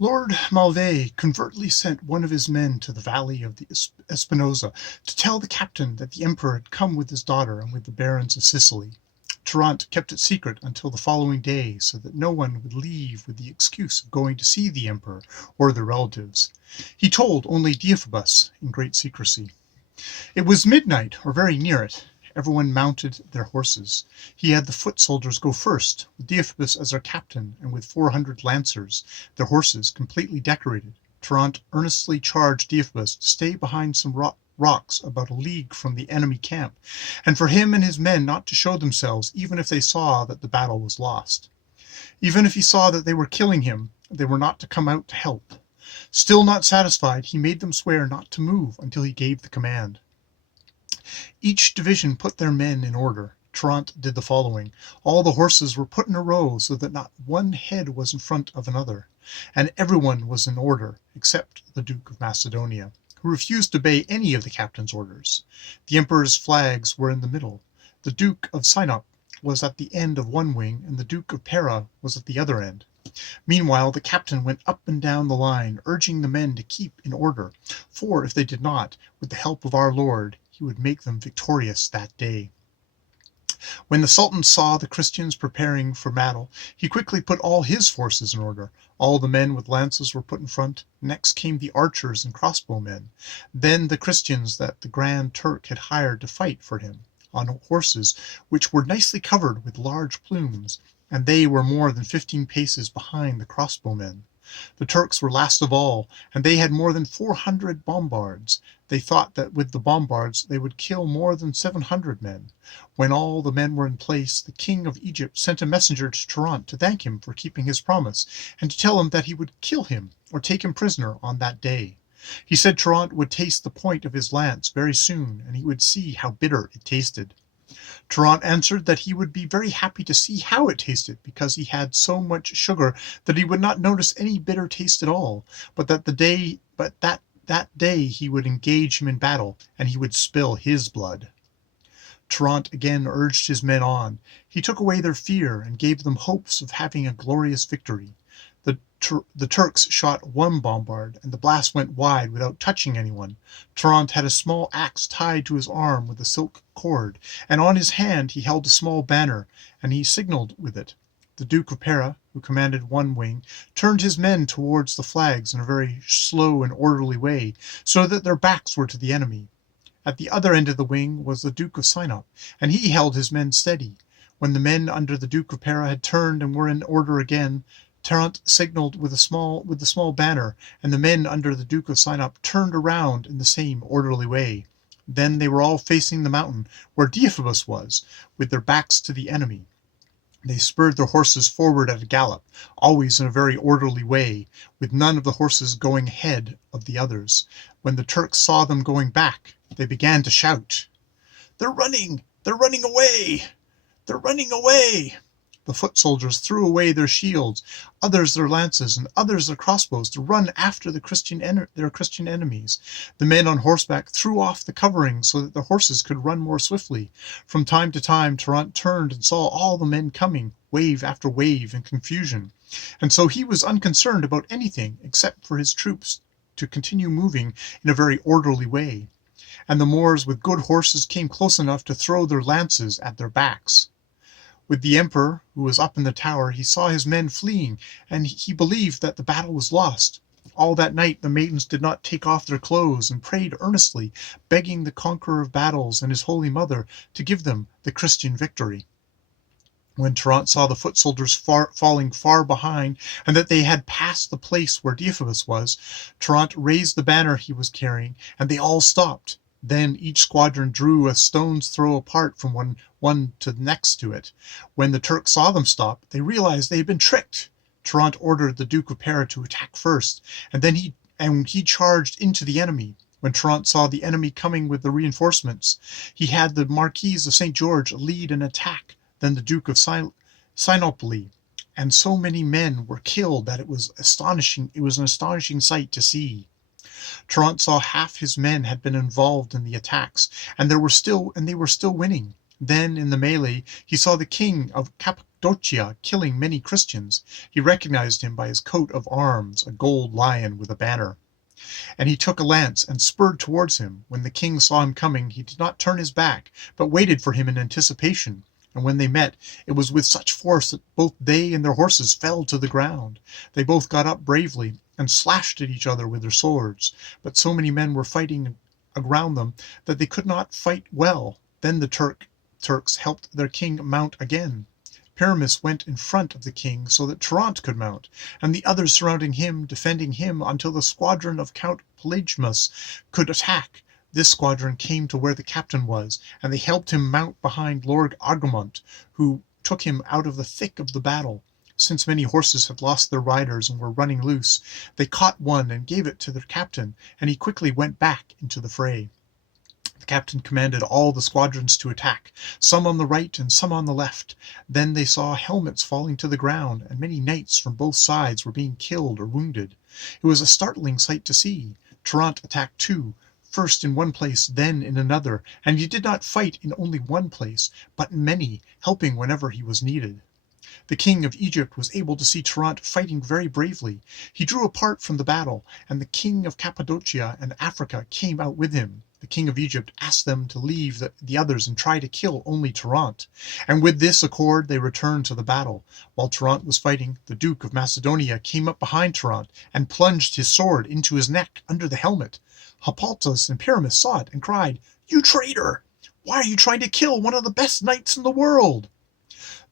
Lord Malve covertly sent one of his men to the valley of the Espinosa to tell the captain that the emperor had come with his daughter and with the barons of Sicily. Trnt kept it secret until the following day, so that no one would leave with the excuse of going to see the emperor or their relatives. He told only Deiphobus in great secrecy. It was midnight, or very near it. Everyone mounted their horses. He had the foot soldiers go first, with Deiphobus as their captain, and with 400 lancers, their horses completely decorated. Trnt earnestly charged Deiphobus to stay behind some rocks about a league from the enemy camp, and for him and his men not to show themselves even if they saw that the battle was lost. Even if he saw that they were killing him, they were not to come out to help. Still not satisfied, he made them swear not to move until he gave the command. Each division put their men in order. Trnt did the following. All the horses were put in a row so that not one head was in front of another, and everyone was in order except the Duke of Macedonia, who refused to obey any of the captain's orders. The emperor's flags were in the middle. The Duke of Sinop was at the end of one wing, and the Duke of Pera was at the other end. Meanwhile the captain went up and down the line, urging the men to keep in order, for if they did not, with the help of our Lord, he would make them victorious that day. When the Sultan saw the Christians preparing for battle, he quickly put all his forces in order. All the men with lances were put in front. Next came the archers and crossbowmen. Then the Christians that the Grand Turk had hired to fight for him, on horses which were nicely covered with large plumes, and they were more than 15 paces behind the crossbowmen. The Turks were last of all, and they had more than 400 bombards. They thought that with the bombards they would kill more than 700 men. When all the men were in place, the king of Egypt sent a messenger to Trnt to thank him for keeping his promise, and to tell him that he would kill him or take him prisoner on that day. He said Trnt would taste the point of his lance very soon, and he would see how bitter it tasted. Trnt answered that he would be very happy to see how it tasted, because he had so much sugar that he would not notice any bitter taste at all, but that day he would engage him in battle, and he would spill his blood. Trnt again urged his men on. He took away their fear and gave them hopes of having a glorious victory. The Turks shot one bombard, and the blast went wide without touching anyone. Trnt had a small axe tied to his arm with a silk cord, and on his hand he held a small banner, and he signaled with it. The Duke of Pera, who commanded one wing, turned his men towards the flags in a very slow and orderly way, so that their backs were to the enemy. At the other end of the wing was the Duke of Sinop, and he held his men steady. When the men under the Duke of Pera had turned and were in order again, Trnt signaled with the small banner, and the men under the Duke of Sinop turned around in the same orderly way. Then they were all facing the mountain, where Deiphobus was, with their backs to the enemy. They spurred their horses forward at a gallop, always in a very orderly way, with none of the horses going ahead of the others. When the Turks saw them going back, they began to shout, "They're running! They're running away! They're running away!" The foot soldiers threw away their shields, others their lances, and others their crossbows, to run after their Christian enemies. The men on horseback threw off the coverings so that the horses could run more swiftly. From time to time Trnt turned and saw all the men coming, wave after wave, in confusion, and so he was unconcerned about anything except for his troops to continue moving in a very orderly way. And the Moors with good horses came close enough to throw their lances at their backs. With the emperor, who was up in the tower, he saw his men fleeing, and he believed that the battle was lost. All that night the maidens did not take off their clothes, and prayed earnestly, begging the conqueror of battles and his holy mother to give them the Christian victory. When Trnt saw the foot soldiers falling far behind, and that they had passed the place where Deiphobus was, Trnt raised the banner he was carrying, and they all stopped. Then each squadron drew a stone's throw apart from one to the next to it. When the Turks saw them stop, they realized they had been tricked. Trnt ordered the Duke of Pera to attack first, and then he charged into the enemy. When Trnt saw the enemy coming with the reinforcements, he had the Marquis of St. George lead an attack, then the Duke of Sinople, and so many men were killed that it was astonishing. It was an astonishing sight to see. Trnt saw half his men had been involved in the attacks, and they were still winning. Then in the melee he saw the king of Cappadocia, killing many Christians. He recognized him by his coat of arms, a gold lion with a banner. And he took a lance and spurred towards him. When the king saw him coming, he did not turn his back, but waited for him in anticipation. And when they met, it was with such force that both they and their horses fell to the ground. They both got up bravely and slashed at each other with their swords, but so many men were fighting around them that they could not fight well. Then the Turks helped their king mount again. Pyramus went in front of the king so that Trnt could mount, and the others surrounding him, defending him until the squadron of Count Pelagius could attack. This squadron came to where the captain was, and they helped him mount behind Lord Agramont, who took him out of the thick of the battle. Since many horses had lost their riders and were running loose, they caught one and gave it to their captain, and he quickly went back into the fray. The captain commanded all the squadrons to attack, some on the right and some on the left. Then they saw helmets falling to the ground, and many knights from both sides were being killed or wounded. It was a startling sight to see. Trnt attacked too, first in one place, then in another, and he did not fight in only one place, but in many, helping whenever he was needed. The king of Egypt was able to see Trnt fighting very bravely. He drew apart from the battle, and the king of Cappadocia and Africa came out with him. The king of Egypt asked them to leave the others and try to kill only Trnt. And with this accord they returned to the battle. While Trnt was fighting, the Duke of Macedonia came up behind Trnt and plunged his sword into his neck under the helmet. Hippolytus and Pyramus saw it and cried, "You traitor! Why are you trying to kill one of the best knights in the world?"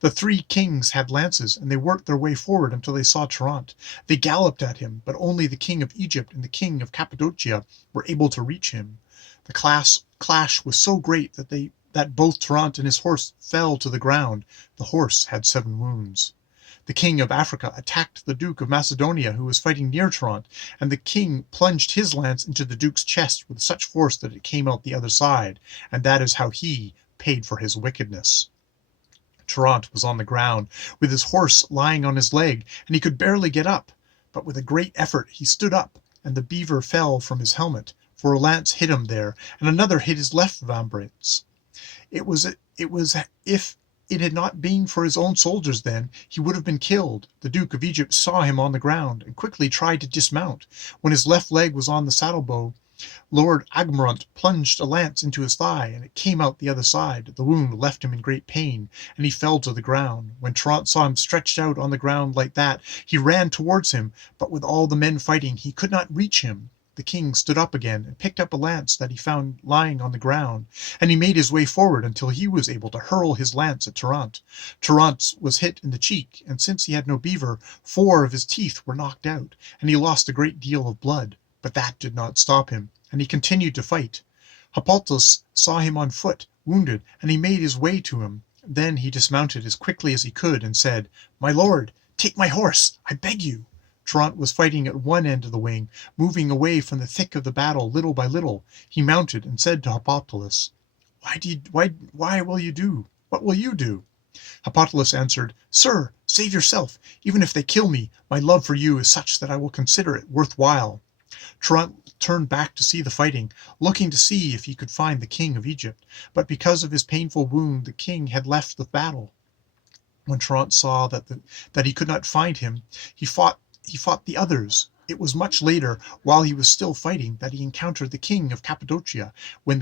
The three kings had lances, and they worked their way forward until they saw Trnt. They galloped at him, but only the king of Egypt and the king of Cappadocia were able to reach him. The clash was so great that both Trnt and his horse fell to the ground. The horse had 7 wounds. The king of Africa attacked the Duke of Macedonia, who was fighting near Trnt, and the king plunged his lance into the duke's chest with such force that it came out the other side, and that is how he paid for his wickedness. Trnt was on the ground, with his horse lying on his leg, and he could barely get up. But with a great effort he stood up, and the beaver fell from his helmet, for a lance hit him there, and another hit his left vambrace. It was if it had not been for his own soldiers then, he would have been killed. The Duke of Egypt saw him on the ground, and quickly tried to dismount. When his left leg was on the saddlebow, Lord Agramont plunged a lance into his thigh, and it came out the other side. The wound left him in great pain, and he fell to the ground. When Trnt saw him stretched out on the ground like that, he ran towards him, but with all the men fighting, he could not reach him. The king stood up again and picked up a lance that he found lying on the ground, and he made his way forward until he was able to hurl his lance at Trnt. Trnt was hit in the cheek, and since he had no beaver, 4 of his teeth were knocked out, and he lost a great deal of blood. But that did not stop him, and he continued to fight. Hippolytus saw him on foot, wounded, and he made his way to him. Then he dismounted as quickly as he could and said, "My lord, take my horse, I beg you." Trnt was fighting at one end of the wing, moving away from the thick of the battle little by little. He mounted and said to Hippolytus, What will you do?" Hippolytus answered, "Sir, save yourself. Even if they kill me, my love for you is such that I will consider it worth while." Trnt turned back to see the fighting, looking to see if he could find the king of Egypt, but because of his painful wound the king had left the battle. When Trnt saw that he could not find him, he fought the others. It was much later, while he was still fighting, that he encountered the king of Cappadocia. When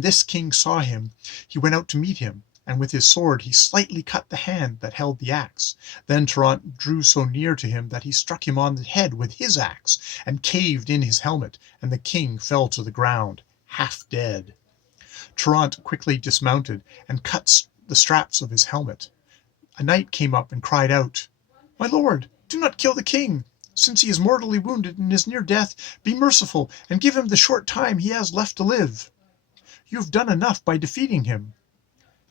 this king saw him, he went out to meet him, and with his sword he slightly cut the hand that held the axe. Then Trnt drew so near to him that he struck him on the head with his axe, and caved in his helmet, and the king fell to the ground, half dead. Trnt quickly dismounted, and cut the straps of his helmet. A knight came up and cried out, "My lord, do not kill the king. Since he is mortally wounded and is near death, be merciful and give him the short time he has left to live. You have done enough by defeating him."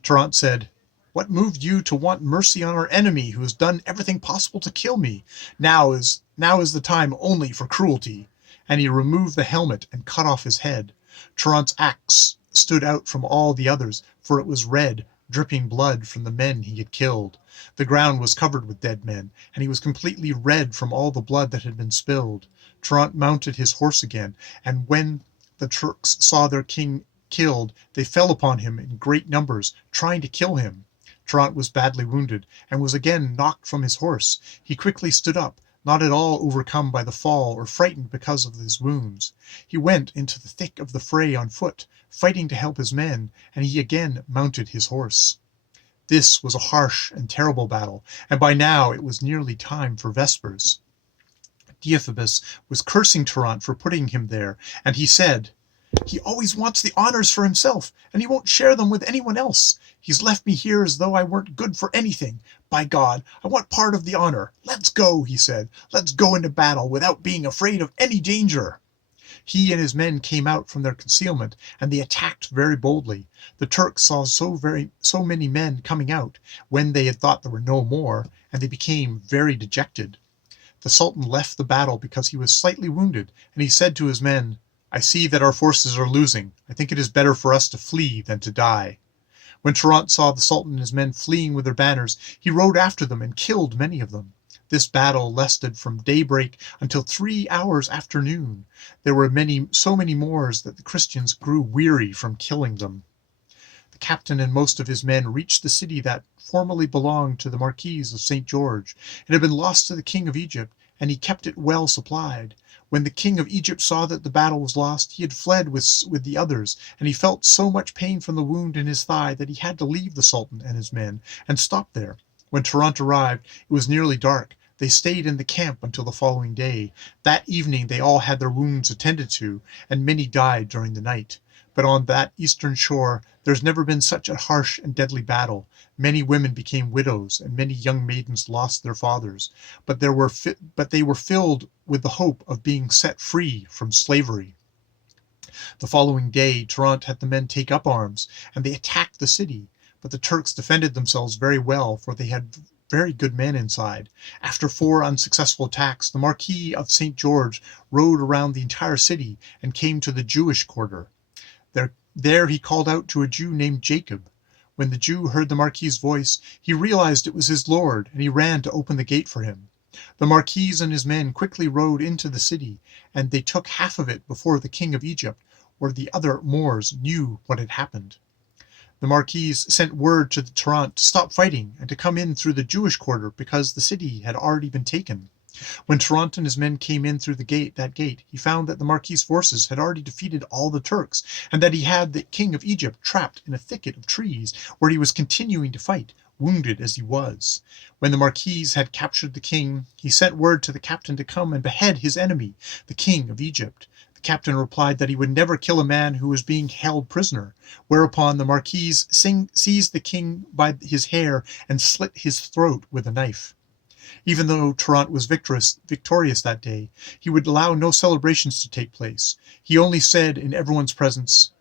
Trnt said, "What moved you to want mercy on our enemy who has done everything possible to kill me? Now is the time only for cruelty." And he removed the helmet and cut off his head. Trnt's axe stood out from all the others, for it was red, dripping blood from the men he had killed. The ground was covered with dead men, and he was completely red from all the blood that had been spilled. Trnt mounted his horse again, and when the Turks saw their king killed, they fell upon him in great numbers, trying to kill him. Trnt was badly wounded, and was again knocked from his horse. He quickly stood up, not at all overcome by the fall or frightened because of his wounds. He went into the thick of the fray on foot, fighting to help his men, and he again mounted his horse. This was a harsh and terrible battle, and by now it was nearly time for vespers. Deiphobus was cursing Trnt for putting him there, and he said, "He always wants the honors for himself, and he won't share them with anyone else. He's left me here as though I weren't good for anything. By God, I want part of the honor. Let's go," he said. "Let's go into battle without being afraid of any danger." He and his men came out from their concealment, and they attacked very boldly. The Turks saw so many men coming out, when they had thought there were no more, and they became very dejected. The Sultan left the battle because he was slightly wounded, and he said to his men, "I see that our forces are losing. I think it is better for us to flee than to die." When Trnt saw the Sultan and his men fleeing with their banners, he rode after them and killed many of them. This battle lasted from daybreak until 3 hours after noon. There were so many Moors that the Christians grew weary from killing them. The captain and most of his men reached the city that formerly belonged to the Marquis of St. George. It had been lost to the King of Egypt, and he kept it well supplied. When the King of Egypt saw that the battle was lost, he had fled with the others, and he felt so much pain from the wound in his thigh that he had to leave the Sultan and his men and stop there. When Trnt arrived, it was nearly dark. They stayed in the camp until the following day. That evening they all had their wounds attended to, and many died during the night. But on that eastern shore there's never been such a harsh and deadly battle. Many women became widows, and many young maidens lost their fathers. But they were filled with the hope of being set free from slavery. The following day Trnt had the men take up arms, and they attacked the city. But the Turks defended themselves very well, for they had very good men inside. After 4 unsuccessful attacks, the Marquis of St. George rode around the entire city and came to the Jewish quarter. There he called out to a Jew named Jacob. When the Jew heard the Marquis's voice, he realized it was his lord, and he ran to open the gate for him. The Marquis and his men quickly rode into the city, and they took half of it before the King of Egypt or the other Moors knew what had happened. The Marquis sent word to the Trnt to stop fighting and to come in through the Jewish quarter because the city had already been taken. When Trnt and his men came in through that gate, he found that the Marquis's forces had already defeated all the Turks, and that he had the King of Egypt trapped in a thicket of trees where he was continuing to fight, wounded as he was. When the Marquis had captured the king, he sent word to the captain to come and behead his enemy, the King of Egypt. The captain replied that he would never kill a man who was being held prisoner, whereupon the Marquis seized the king by his hair and slit his throat with a knife. Even though Trnt was victorious that day, he would allow no celebrations to take place. He only said in everyone's presence,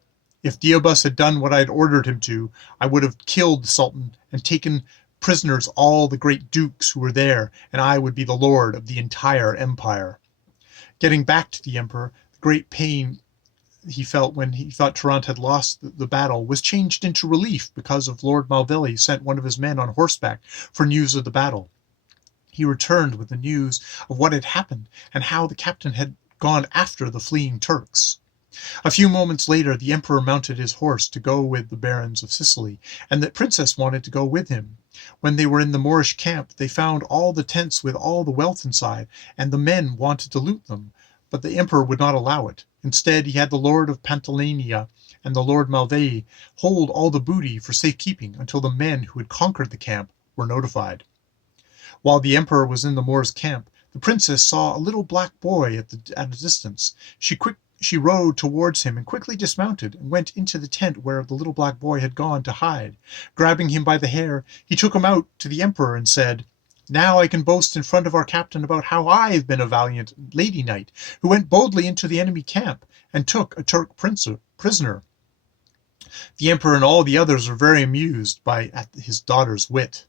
"If Deiphobus had done what I had ordered him to, I would have killed the Sultan and taken prisoners all the great dukes who were there, and I would be the lord of the entire empire." Getting back to the emperor, the great pain he felt when he thought Trnt had lost the battle was changed into relief because of Lord Malvelli sent one of his men on horseback for news of the battle. He returned with the news of what had happened and how the captain had gone after the fleeing Turks. A few moments later, the emperor mounted his horse to go with the barons of Sicily, and the princess wanted to go with him. When they were in the Moorish camp, they found all the tents with all the wealth inside, and the men wanted to loot them, but the emperor would not allow it. Instead, he had the Lord of Pantalonia and the Lord Malveille hold all the booty for safekeeping until the men who had conquered the camp were notified. While the emperor was in the Moors' camp, the princess saw a little black boy at a distance. She rode towards him and quickly dismounted and went into the tent where the little black boy had gone to hide. Grabbing him by the hair, he took him out to the emperor and said, "Now I can boast in front of our captain about how I have been a valiant lady knight who went boldly into the enemy camp and took a Turk prisoner." The emperor and all the others were very amused at his daughter's wit.